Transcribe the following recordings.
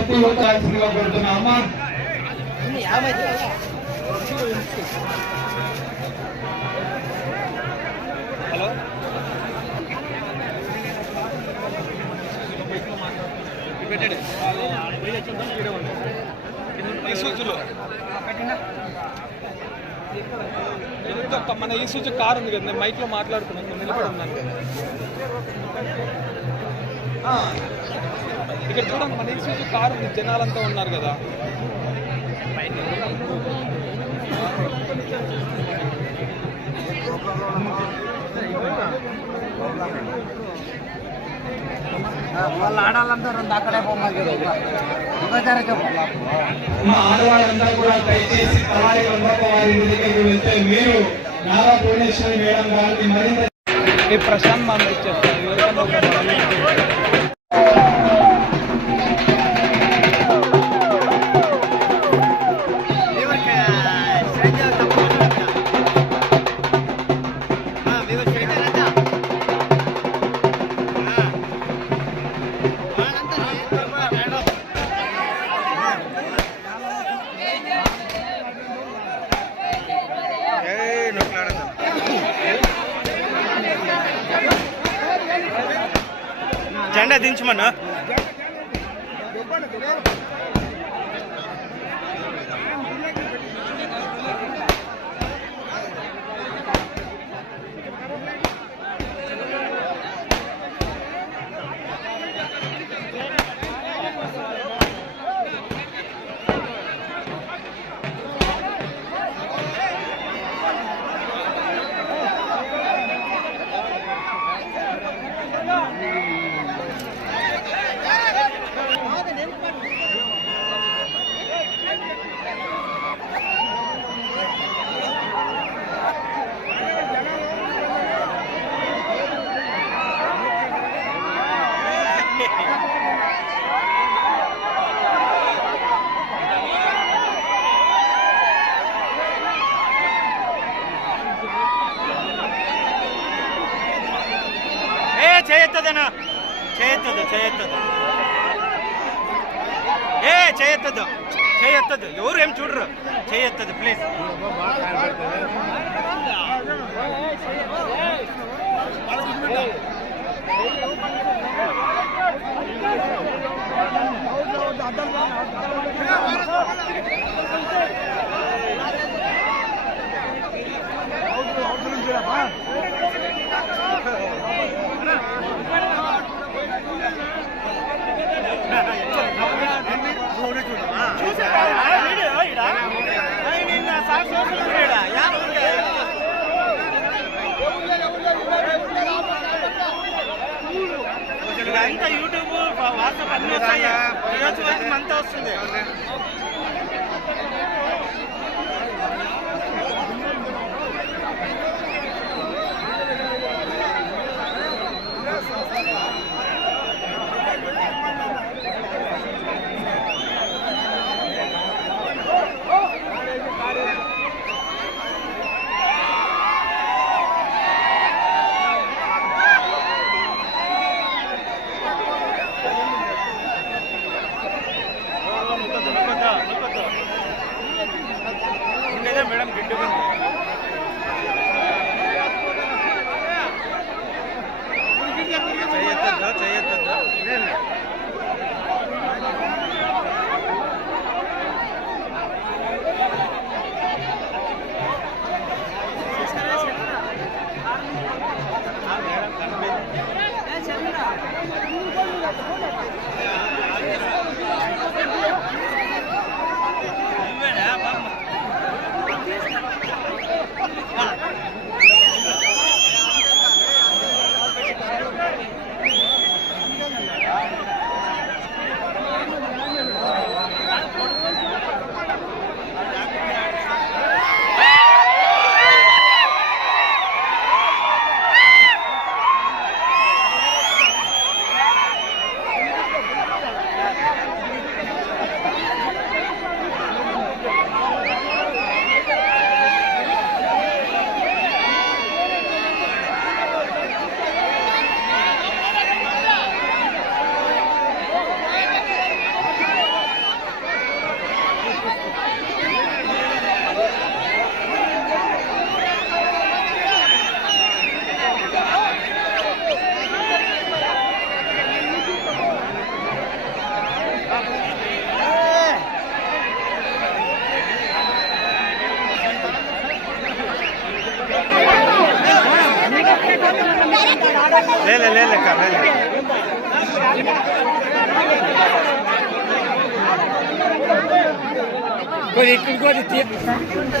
కాబట్టి ప్రతి ఒక్క యాక్సిడెంట్ కోరుతున్నా అమ్మా ఈసూజులో ఎదురుగా ఒక మన ఈసూజు కార్ ఉంది కదా నేను మైక్లో మాట్లాడుతున్నాను నిలబడి ఉన్నాను ఇక్కడ చూడండి మన ఈసూజు కార్ ఉంది జనాలంతా ఉన్నారు కదా. వాళ్ళ ఆడాలంతా రెండు అక్కడే పోమని మా ఆడవాళ్ళంతా కూడా దయచేసి తలారి వెళ్తే మీరు నారా భువనేశ్వరి మేడం గారికి మరింత ఈ ప్రశాంత్ మామ ఇచ్చేస్తాను చేయొద్దదు ఏ చేయొత్తదు చేయొద్దదు ఎవరు ఏం చూడరు చేయొద్దదు ప్లీజ్ ఇదంతా యూట్యూబ్ వాట్సాప్ అన్ని వస్తాయి. ఈరోజు వరకు అంతా వస్తుంది. కొద్ది ఇక్కడ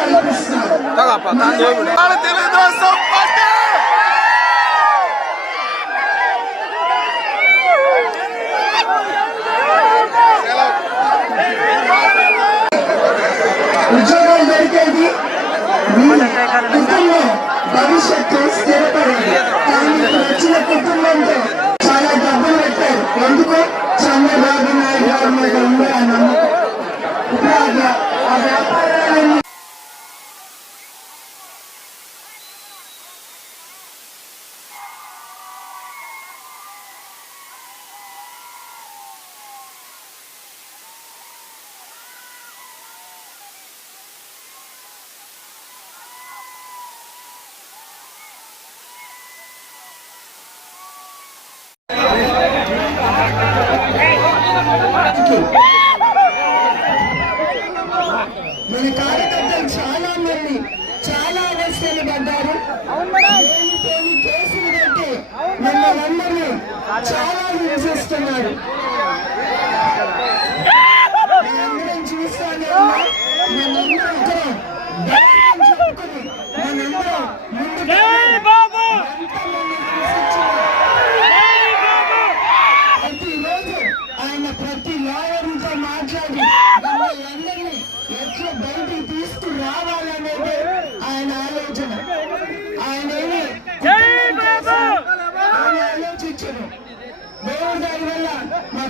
కల్పిస్తున్నారు తెలుగుదేశం పార్టీ ఉద్యోగాలు దొరికేది భవిష్యత్తు స్థిరపడింది కానీ వచ్చిన కుటుంబంతో చాలా డబ్బులు పెట్టారు. ఎందుకు? చంద్రబాబు నాయుడు గారి మీద ఉండే ఆ నమ్మకం. ఇప్పుడు ఆ వ్య- ఆ వ్యాపారాలన్నీ మన కార్యకర్తలు చాలా మంది అవస్థలు పడ్డారు లేనిపోని కేసులు పెట్టి మమ్మల్ని అందరినీ చాలా హింసిస్తున్నారు.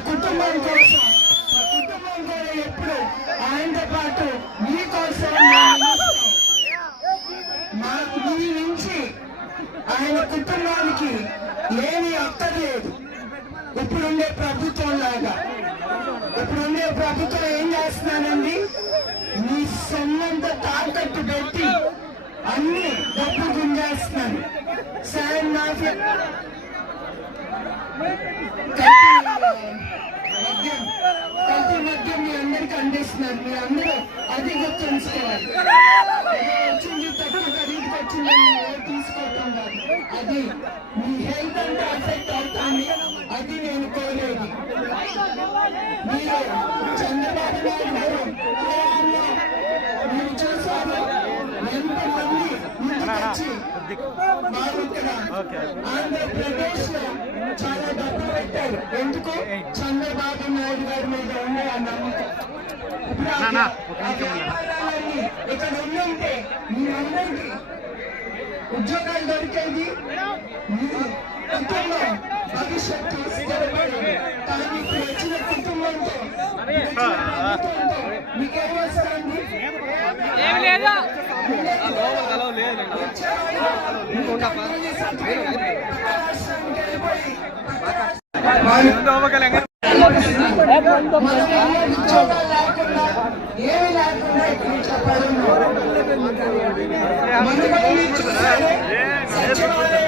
కుటుంబం కోసం మా కుటుంబం కూడా ఎప్పుడు ఆయనతో పాటు మీ కోసం మా మీ నుంచి ఆయన కుటుంబానికి ఏమీ అక్కర్లేదు. ఇప్పుడుండే ప్రభుత్వం లాగా. ఇప్పుడుండే ప్రభుత్వం ఏం చేస్తున్నానండి? మీ సొమ్మంత తాకట్టు పెట్టి అన్ని డబ్బు గుంజేస్తున్నాను. సార్ నాకు మద్యం కల్తీ మద్యం మీ అందరికి అందిస్తున్నారు. మీరు అందరూ అది గుర్తుంచుకోవాలి వచ్చింది ఏదో వచ్చింది మిమ్మల్ని తీసుకోవటం కాదు. అది మీ హెల్త్ అంటే అఫెక్ట్ అవుతాను అది నేను కోరేది. మీరు చంద్రబాబు నాయుడు గారు మీరు చూసారు? ఎంతమంది ముందుకొచ్చి ఆంధ్రప్రదేశ్లో చాలా డబ్బు పెట్టారు. ఎందుకు? చంద్రబాబు నాయుడు గారి మీద ఉండే ఆ నమ్మకం. ఇక్కడ ఉందంటే మీ అందరికీ ఉద్యోగాలు దొరికేది మీ కుటుంబం భవిష్యత్తు దానికి వచ్చిన కుటుంబంతో మీకేమవసరండి ఏమి లేదు. లేకుండా చెప్పడం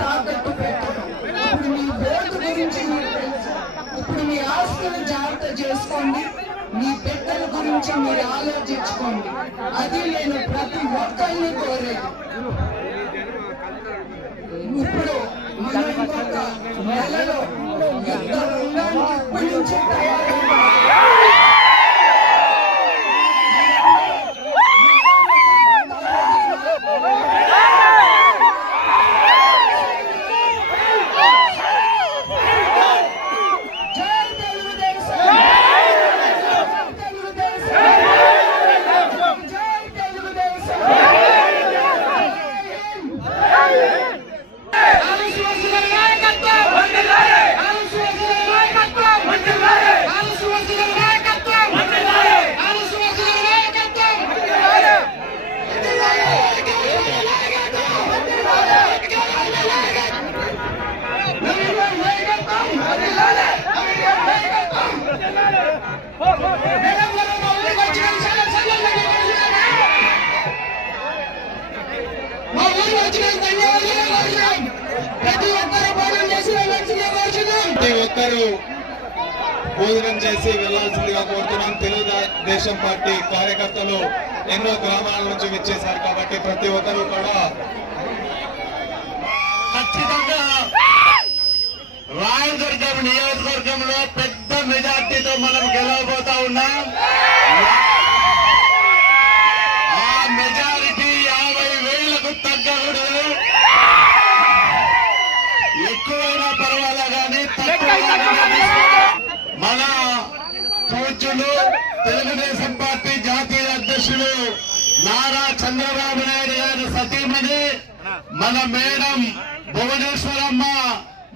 తాకట్టు పెట్టడం ఇప్పుడు మీ బోర్డు గురించి మీకు తెలుసు. ఇప్పుడు మీ ఆస్తులు జాగ్రత్త చేసుకోండి. మీ బిడ్డల గురించి మీరు ఆలోచించుకోండి. అది నేను ప్రతి ఒక్కరిని కోరేది. ఇప్పుడు మనం ఒక నెలలో యుద్ధ రంగానికి ఇప్పటి నుంచి తయారవుతాం ప్రతి ఒక్కరు భోజనం చేసి వెళ్ళాల్సిందే కోరుచున్నాం. ప్రతి ఒక్కరు భోజనం చేసి వెళ్ళాల్సిందిగా కోరుతున్నాం. తెలుగుదేశం పార్టీ కార్యకర్తలు ఎన్నో గ్రామాల నుంచి విచ్చేశారు కాబట్టి ప్రతి ఒక్కరు కూడా ఖచ్చితంగా రాయదుర్గం నియోజకవర్గంలో పెద్ద మెజార్టీతో మనం గెలవబోతా ఉన్నాం. ఎక్కువైనా పర్వాలా కానీ మన పూజ్యులు తెలుగుదేశం పార్టీ జాతీయ అధ్యక్షులు నారా చంద్రబాబు నాయుడు గారి సతీమణి మన మేడం భువనేశ్వరమ్మ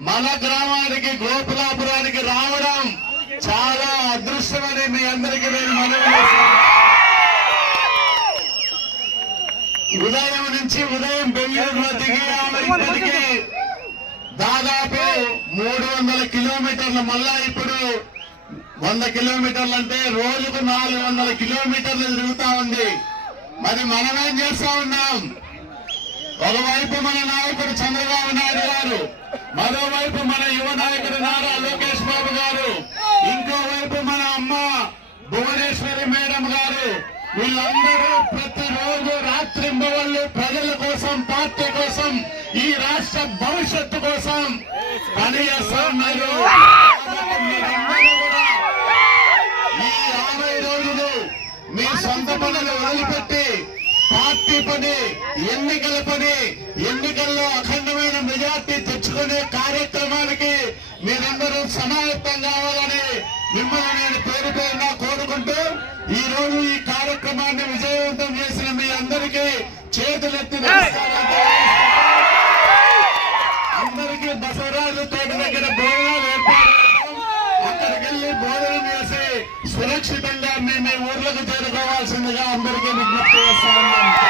మన గ్రామానికి గోపులాపురానికి రావడం చాలా అదృష్టమని మీ అందరికీ నేను మనవి. ఉదయం నుంచి ఉదయం బెంగళూరులో దిగి ఆమె ఇప్పటికీ దాదాపు మూడు వందల కిలోమీటర్లు మళ్ళా ఇప్పుడు వంద కిలోమీటర్లు అంటే రోజుకు నాలుగు వందల కిలోమీటర్లు తిరుగుతా ఉంది. మరి మనమేం చేస్తా ఉన్నాం? ఒకవైపు మన నాయకుడు చంద్రబాబు నాయుడు గారు మరోవైపు మన యువ నాయకుడు నారా లోకేష్ బాబు గారు ఇంకోవైపు మన అమ్మ భువనేశ్వరి మేడం గారు. వీళ్ళందరూ ప్రతిరోజు రాత్రింబవళ్ళు ప్రజల కోసం పార్టీ కోసం ఈ రాష్ట్ర భవిష్యత్తు కోసం పనిచేస్తున్నారు కాబట్టి కూడా ఈ యాభై రోజులు మీ సొంత పనులు వదిలిపెట్టి పార్టీ పని ఎన్నికల పని ఎన్నికల్లో అఖండమైన మెజార్టీ తెచ్చుకునే కార్యక్రమానికి మీరందరూ సమాయత్తం కావాలని మిమ్మల్ని నేను పేరు పేరున కోరుకుంటూ ఈ రోజు ఈ కార్యక్రమాన్ని విజయవంతం చేసిన మీ అందరికీ చేతులెత్తి నమస్కారాలు సురక్షితంగా మీ మీ ఊర్లకు చేరుకోవాల్సిందిగా అందరికీ విజ్ఞప్తి చేస్తా